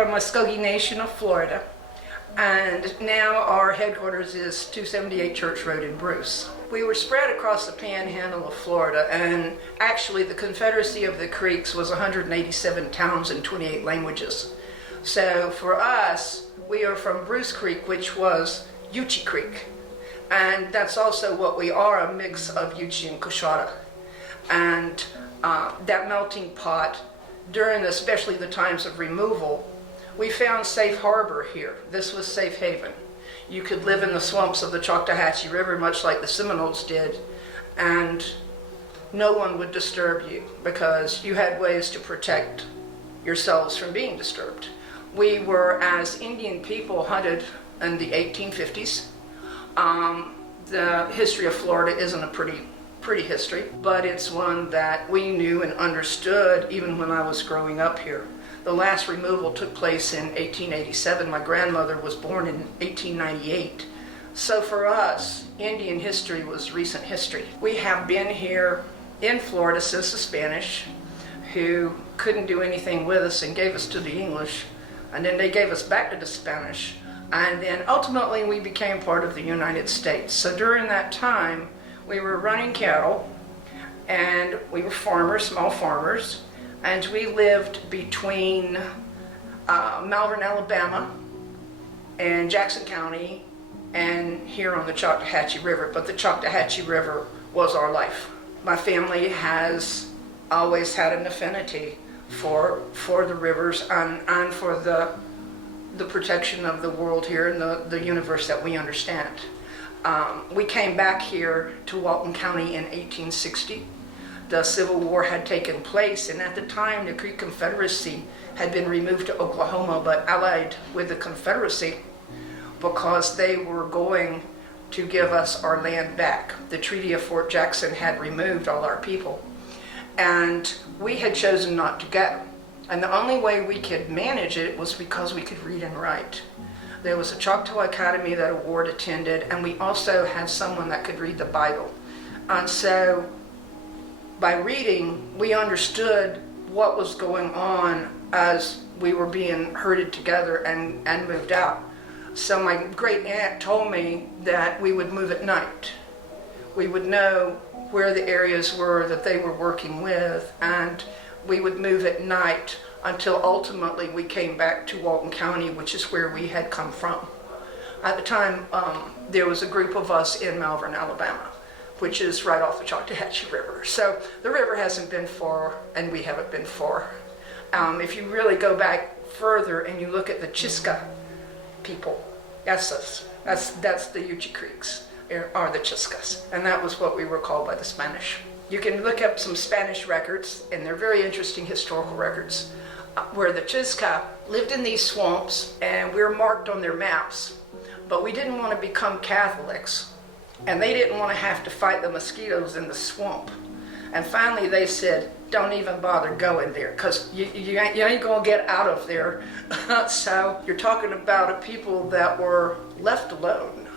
are Muscogee Nation of Florida, and now our headquarters is 278 Church Road in Bruce. We were spread across the panhandle of Florida, and actually the Confederacy of the Creeks was 187 towns and 28 languages. So for us, we are from Bruce Creek, which was Yuchi Creek, and that's also what we are, a mix of Yuchi and Coshawta. And that melting pot, during especially the times of removal, we found safe harbor here. This was safe haven. You could live in the swamps of the Choctawhatchee River, much like the Seminoles did, and no one would disturb you because you had ways to protect yourselves from being disturbed. We were, as Indian people, hunted in the 1850s. The history of Florida isn't a pretty history, but it's one that we knew and understood even when I was growing up here. The last removal took place in 1887. My grandmother was born in 1898. So for us, Indian history was recent history. We have been here in Florida since the Spanish, who couldn't do anything with us and gave us to the English, and then they gave us back to the Spanish, and then ultimately we became part of the United States. So during that time, we were running cattle, and we were farmers, small farmers, and we lived between Malvern, Alabama, and Jackson County, and here on the Choctawhatchee River. But the Choctawhatchee River was our life. My family has always had an affinity for the rivers and for the protection of the world here and the universe that we understand. We came back here to Walton County in 1860. The Civil War had taken place, and at the time the Creek Confederacy had been removed to Oklahoma but allied with the Confederacy because they were going to give us our land back. The Treaty of Fort Jackson had removed all our people, and we had chosen not to go. And the only way we could manage it was because we could read and write. There was a Choctaw Academy that a ward attended, and we also had someone that could read the Bible. And so by reading, we understood what was going on as we were being herded together and moved out. So my great aunt told me that we would move at night. We would know where the areas were that they were working with, and we would move at night until ultimately we came back to Walton County, which is where we had come from. At the time, there was a group of us in Malvern, Alabama, which is right off the Choctawhatchee River. So the river hasn't been far, and we haven't been far. If you really go back further and you look at the Chiska people, that's us. That's the Yuchi Creeks, are the Chiskas, and that was what we were called by the Spanish. You can look up some Spanish records, and they're very interesting historical records, where the Chisca lived in these swamps, and we were marked on their maps. But we didn't want to become Catholics, and they didn't want to have to fight the mosquitoes in the swamp. And finally they said, don't even bother going there, because you ain't going to get out of there. So you're talking about a people that were left alone.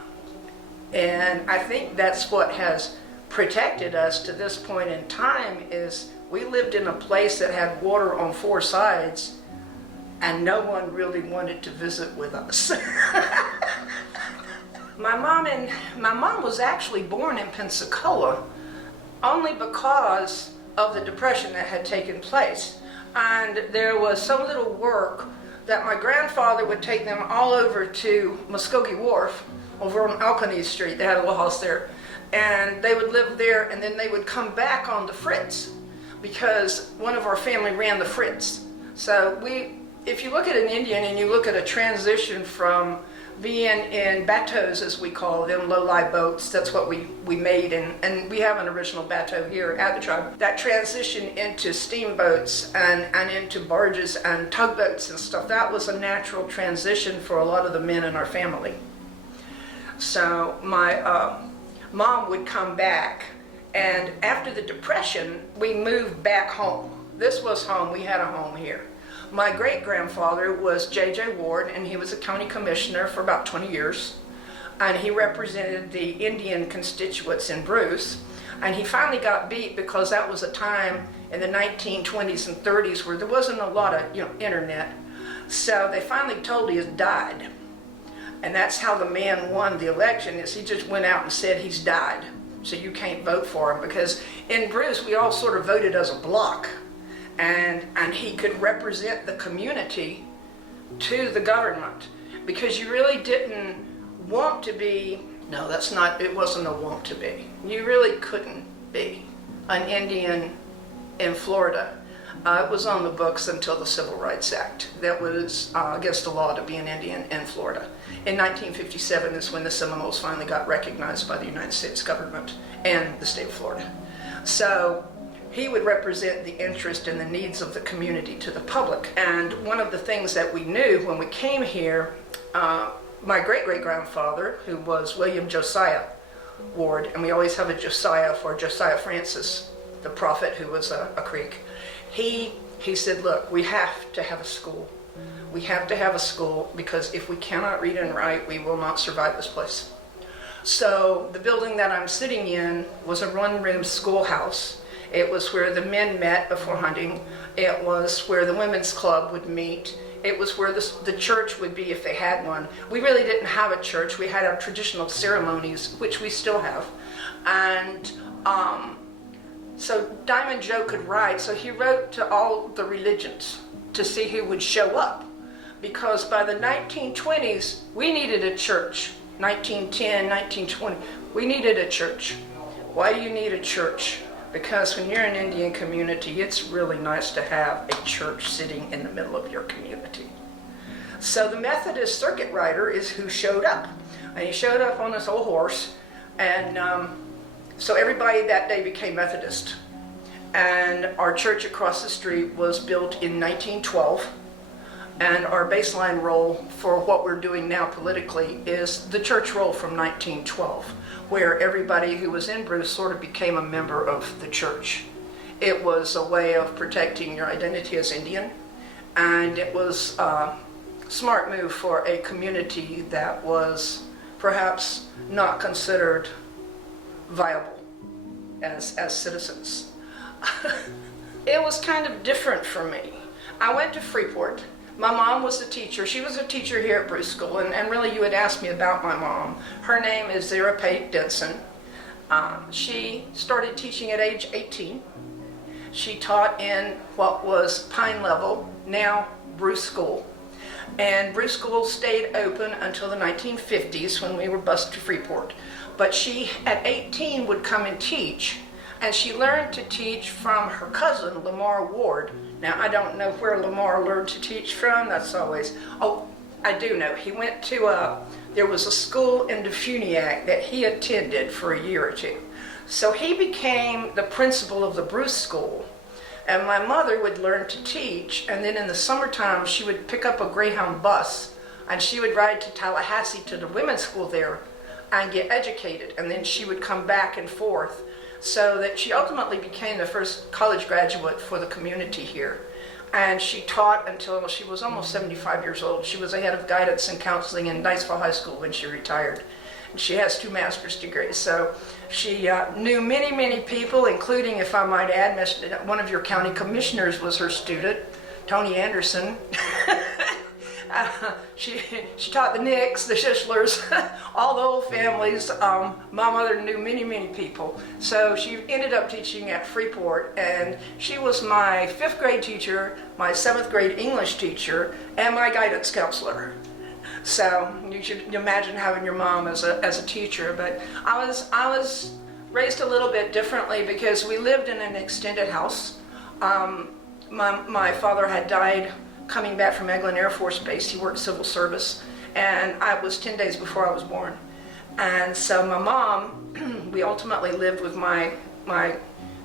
And I think that's what has protected us to this point in time, is we lived in a place that had water on four sides, and no one really wanted to visit with us. My mom was actually born in Pensacola only because of the depression that had taken place. And there was so little work that my grandfather would take them all over to Muscogee Wharf over on Alkanee Street. They had a little house there. And they would live there, and then they would come back on the Fritz because one of our family ran the Fritz. So if you look at an Indian and you look at a transition from being in bateaus, as we call them, low-lie boats, that's what we made, and we have an original bateau here at the tribe. That transition into steamboats and into barges and tugboats and stuff, that was a natural transition for a lot of the men in our family. So my mom would come back, and after the Depression, we moved back home. This was home. We had a home here. My great-grandfather was J.J. Ward, and he was a county commissioner for about 20 years, and he represented the Indian constituents in Bruce, and he finally got beat because that was a time in the 1920s and 30s where there wasn't a lot of internet. So they finally told he had died. And that's how the man won the election, is he just went out and said he's died. So you can't vote for him, because in Bruce we all sort of voted as a block. And he could represent the community to the government, because you really didn't want to be, no, it wasn't a want to be. You really couldn't be an Indian in Florida. It was on the books until the Civil Rights Act. That was against the law to be an Indian in Florida. In 1957 is when the Seminoles finally got recognized by the United States government and the state of Florida. So he would represent the interest and the needs of the community to the public. And one of the things that we knew when we came here, my great-great-grandfather, who was William Josiah Ward, and we always have a Josiah for Josiah Francis, the prophet who was a Creek, he said, look, we have to have a school. We have to have a school, because if we cannot read and write, we will not survive this place. So the building that I'm sitting in was a one-room schoolhouse. It was where the men met before hunting. It was where the women's club would meet. It was where the church would be if they had one. We really didn't have a church. We had our traditional ceremonies, which we still have. And so Diamond Joe could write, so he wrote to all the religions to see who would show up. Because by the 1920s, we needed a church. 1910, 1920, we needed a church. Why do you need a church? Because when you're an Indian community, it's really nice to have a church sitting in the middle of your community. So the Methodist circuit rider is who showed up. And he showed up on this old horse, and so everybody that day became Methodist. And our church across the street was built in 1912. And our baseline roll for what we're doing now politically is the church roll from 1912, where everybody who was in Bruce sort of became a member of the church. It was a way of protecting your identity as Indian, and it was a smart move for a community that was perhaps not considered viable as citizens. It was kind of different for me. I went to Freeport. My mom was a teacher. She was a teacher here at Bruce School, and really you had asked me about my mom. Her name is Zara Pate Denson. She started teaching at age 18. She taught in what was Pine Level, now Bruce School. And Bruce School stayed open until the 1950s when we were bused to Freeport. But she, at 18, would come and teach. And she learned to teach from her cousin, Lamar Ward. Now, I don't know where Lamar learned to teach from. That's always, oh, I do know. He went to there was a school in Defuniak that he attended for a year or two. So he became the principal of the Bruce School. And my mother would learn to teach. And then in the summertime, she would pick up a Greyhound bus. And she would ride to Tallahassee to the women's school there and get educated. And then she would come back and forth. So that she ultimately became the first college graduate for the community here. And she taught until she was almost 75 years old. She was a head of guidance and counseling in Niceville High School when she retired. And she has 2 master's degrees. So she knew many, many people, including, if I might add, one of your county commissioners was her student, Tony Anderson. She taught the Nicks, the Shishlers, all the old families. My mother knew many, many people. So she ended up teaching at Freeport, and she was my 5th grade teacher, my 7th grade English teacher, and my guidance counselor. So you should imagine having your mom as a teacher. But I was raised a little bit differently because we lived in an extended house. My father had died coming back from Eglin Air Force Base. He worked civil service, and I was 10 days before I was born. And so my mom, we ultimately lived with my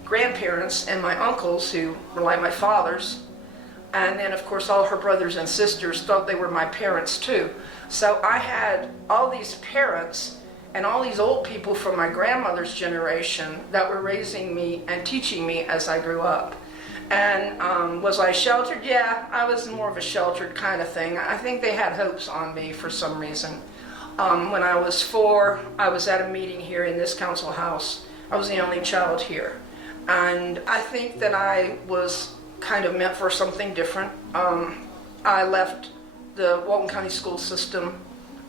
grandparents and my uncles, who were like my fathers. And then, of course, all her brothers and sisters thought they were my parents too. So I had all these parents and all these old people from my grandmother's generation that were raising me and teaching me as I grew up. And was I sheltered? Yeah, I was more of a sheltered kind of thing. I think they had hopes on me for some reason. When I was 4, I was at a meeting here in this council house. I was the only child here. And I think that I was kind of meant for something different. I left the Walton County school system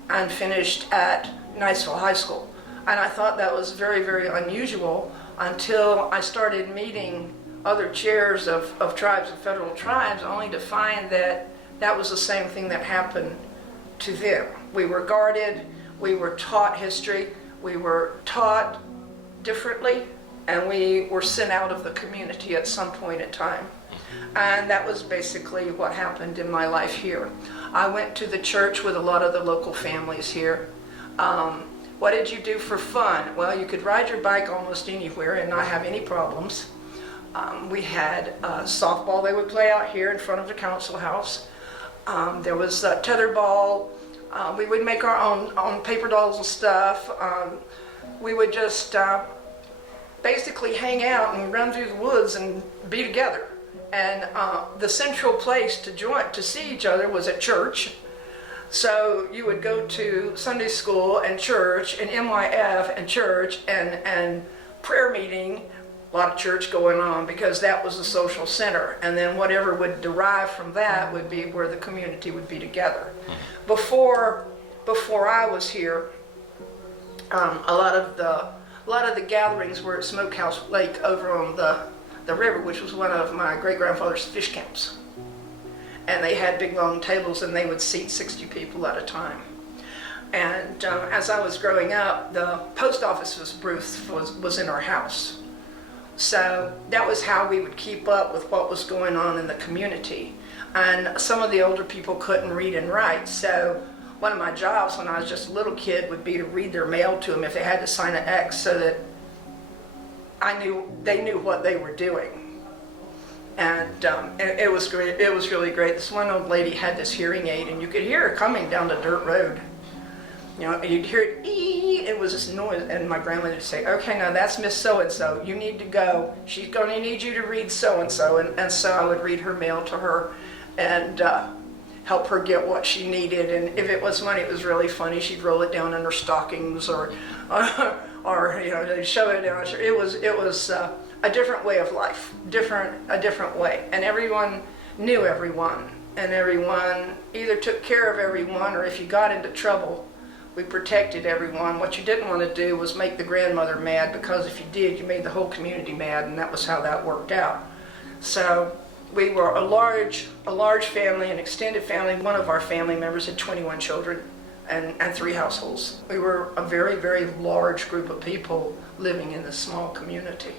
and finished at Niceville High School. And I thought that was very, very unusual until I started meeting other chairs of tribes and federal tribes, only to find that that was the same thing that happened to them. We were guarded, we were taught history, we were taught differently, and we were sent out of the community at some point in time. And that was basically what happened in my life here. I went to the church with a lot of the local families here. What did you do for fun? Well, you could ride your bike almost anywhere and not have any problems. We had softball they would play out here in front of the council house. There was tetherball. We would make our own paper dolls and stuff. We would just basically hang out and run through the woods and be together. And the central place to see each other was at church. So you would go to Sunday school and church and MYF and church and prayer meeting, a lot of church going on, because that was the social center. And then whatever would derive from that would be where the community would be together. Before I was here, a lot of the gatherings were at Smokehouse Lake over on the river, which was one of my great-grandfather's fish camps. And they had big long tables and they would seat 60 people at a time. And as I was growing up, the post office's booth was in our house. So that was how we would keep up with what was going on in the community. And some of the older people couldn't read and write, so one of my jobs when I was just a little kid would be to read their mail to them if they had to sign an X, so that they knew what they were doing. And it was great. It was really great. This one old lady had this hearing aid, and you could hear her coming down the dirt road. You know, you'd hear it, ee, it was this noise, and my grandmother would say, "Okay, now that's Miss So-and-so. You need to go. She's going to need you to read so-and-so." And so I would read her mail to her and help her get what she needed. And if it was money, it was really funny. She'd roll it down in her stockings or you know, they'd shove it down. It was a different way of life, a different way. And everyone knew everyone, and everyone either took care of everyone, or if you got into trouble, we protected everyone. What you didn't want to do was make the grandmother mad, because if you did, you made the whole community mad, and that was how that worked out. So we were a large family, an extended family. One of our family members had 21 children and 3 households. We were a very, very large group of people living in this small community.